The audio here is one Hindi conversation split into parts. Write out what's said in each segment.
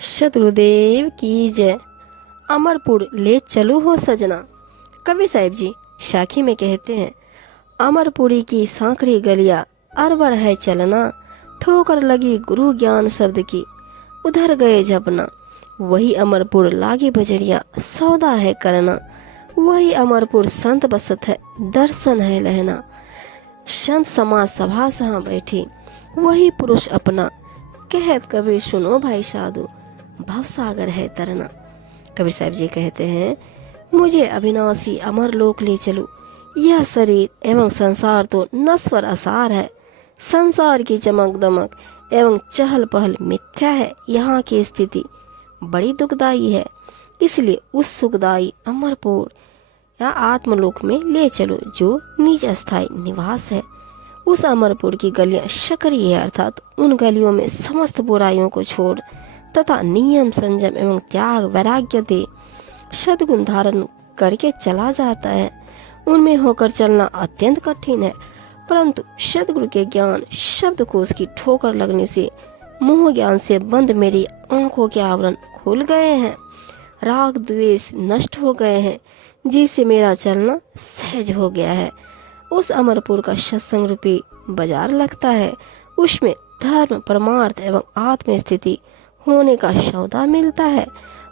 सतगुरुदेव की जय। अमरपुर ले चलो हो सजना। कबीर साहिब जी साखी में कहते हैं, अमरपुरी की सांकड़ी गलियां अरबड़ है चलना, ठोकर लगी गुरु ज्ञान शब्द की, उधर गए झपना। वही अमरपुर लागी बजरिया सौदा है करना, वही अमरपुर संत बसत है दर्शन है लहना। संत समाज सभा सहाँ बैठी वही पुरुष अपना, कहत कबीर सुनो भाई साधु भवसागर है तरना। कबीर साहब जी कहते हैं, मुझे अविनाशी अमर लोक ले चलो। यह शरीर एवं संसार तो नश्वर असार है, संसार की चमक दमक एवं चहल पहल मिथ्या है। यहाँ की स्थिति बड़ी दुखदायी है, इसलिए उस सुखदायी अमरपुर या आत्मलोक में ले चलो जो निज अस्थायी निवास है। उस अमरपुर की गलियां शकरी है, अर्थात उन गलियों में समस्त बुराइयों को छोड़ तथा नियम संयम एवं त्याग वैराग्य दे सद्गुण धारण करके चला जाता है। उनमें होकर चलना अत्यंत कठिन है, परंतु सद्गुरु के ज्ञान शब्दकोश की ठोकर लगने से मोह ज्ञान से बंद मेरी आंखों के आवरण खुल गए हैं, राग द्वेष नष्ट हो गए हैं, जिससे मेरा चलना सहज हो गया है। उस अमरपुर का सत्संग रूपी बाजार लगता है, उसमें धर्म परमार्थ एवं आत्म स्थिति होने का सौदा मिलता है।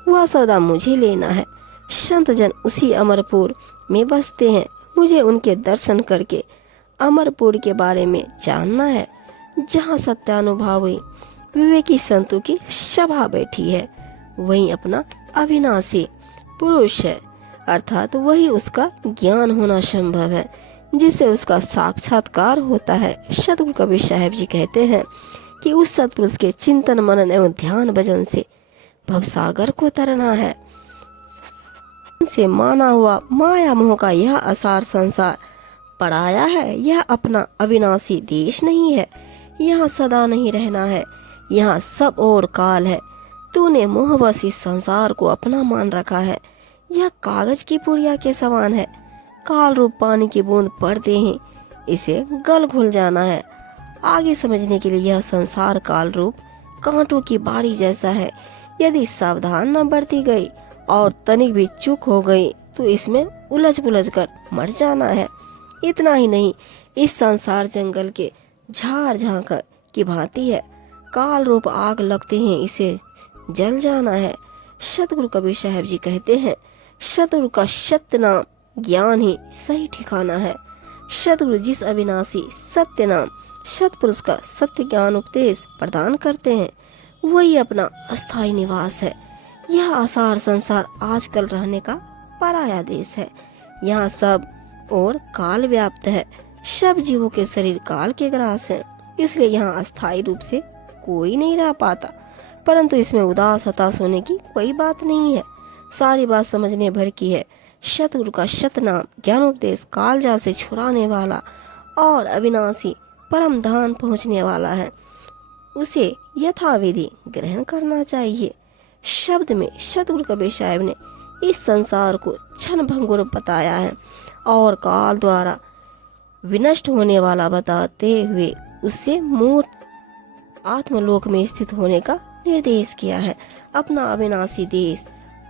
वह सौदा मुझे लेना है। संत जन उसी अमरपुर में बसते हैं, मुझे उनके दर्शन करके अमरपुर के बारे में जानना है, जहाँ सत्यानुभावी विवेकी संतों की सभा बैठी है। वही अपना अविनाशी पुरुष है, अर्थात वही उसका ज्ञान होना संभव है, जिससे उसका साक्षात्कार होता है। सतगुरु कबीर साहब जी कहते हैं कि उस सतपुरुष के चिंतन मनन एवं ध्यान भजन से भवसागर को तरना है। से माना हुआ माया मोह का यह असार संसार पराया है, यह अपना अविनाशी देश नहीं है, यहाँ सदा नहीं रहना है, यहाँ सब और काल है। तूने मोहवश इस संसार को अपना मान रखा है, यह कागज की पुड़िया के समान है, काल रूप पानी की बूंद पड़ते ही इसे गल घुल जाना है। आगे समझने के लिए यह संसार काल रूप कांटों की बाड़ी जैसा है, यदि सावधान न बरती गई और तनिक भी चूक हो गई तो इसमें उलझ पुलझ कर मर जाना है। इतना ही नहीं, इस संसार जंगल के झाड़ झांकर की भांति है, काल रूप आग लगते ही इसे जल जाना है। सतगुरु कबीर साहब जी कहते हैं, सतगुरु का सत्य नाम ज्ञान ही सही ठिकाना है। सतगुरु जिस अविनाशी सत्य नाम सतपुरुष का सत्य ज्ञान उपदेश प्रदान करते हैं, वही अपना अस्थायी निवास है। यह आसार संसार आजकल रहने का पराया देश है, यहाँ सब और काल व्याप्त है, सब जीवों के शरीर काल के ग्रास है, इसलिए यहाँ अस्थायी रूप से कोई नहीं रह पाता। परंतु इसमें उदास हताश होने की कोई बात नहीं है, सारी बात समझने भर की है। सतगुरु का सतनाम ज्ञानोपदेश कालजाल से छुड़ाने वाला और अविनाशी परम धाम पहुँचने वाला है, उसे यथाविधि ग्रहण करना चाहिए। शब्द में सतगुरु कबीर साहब ने इस संसार को क्षण भंगुर बताया है और काल द्वारा विनष्ट होने वाला बताते हुए उससे मूर्त आत्मलोक में स्थित होने का निर्देश किया है। अपना अविनाशी देश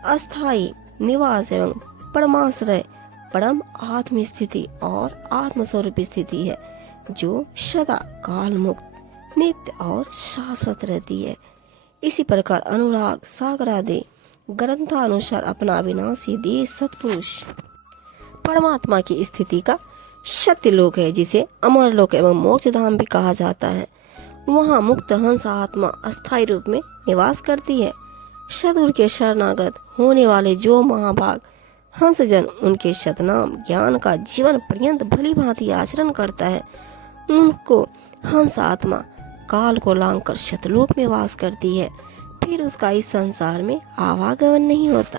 अस्थायी निवास एवं परमाश्रय परम आत्म स्थिति और आत्मस्वरूप स्थिति है, जो सदा काल मुक्त नित्य और शाश्वत रहती है। इसी प्रकार अनुराग सागरादि ग्रंथानुसार अपना अविनाशी देश सतपुरुष परमात्मा की स्थिति का सत्य लोक है, जिसे अमर लोक एवं मोक्ष धाम भी कहा जाता है। वहाँ मुक्त हंस आत्मा अस्थायी रूप में निवास करती है। सतगुरु के शरणागत होने वाले जो महाभाग हंस जन उनके सतनाम ज्ञान का जीवन पर्यंत भली भांति आचरण करता है, उनको हंस आत्मा काल को लांग कर शतलोक में वास करती है, फिर उसका इस संसार में आवागमन नहीं होता।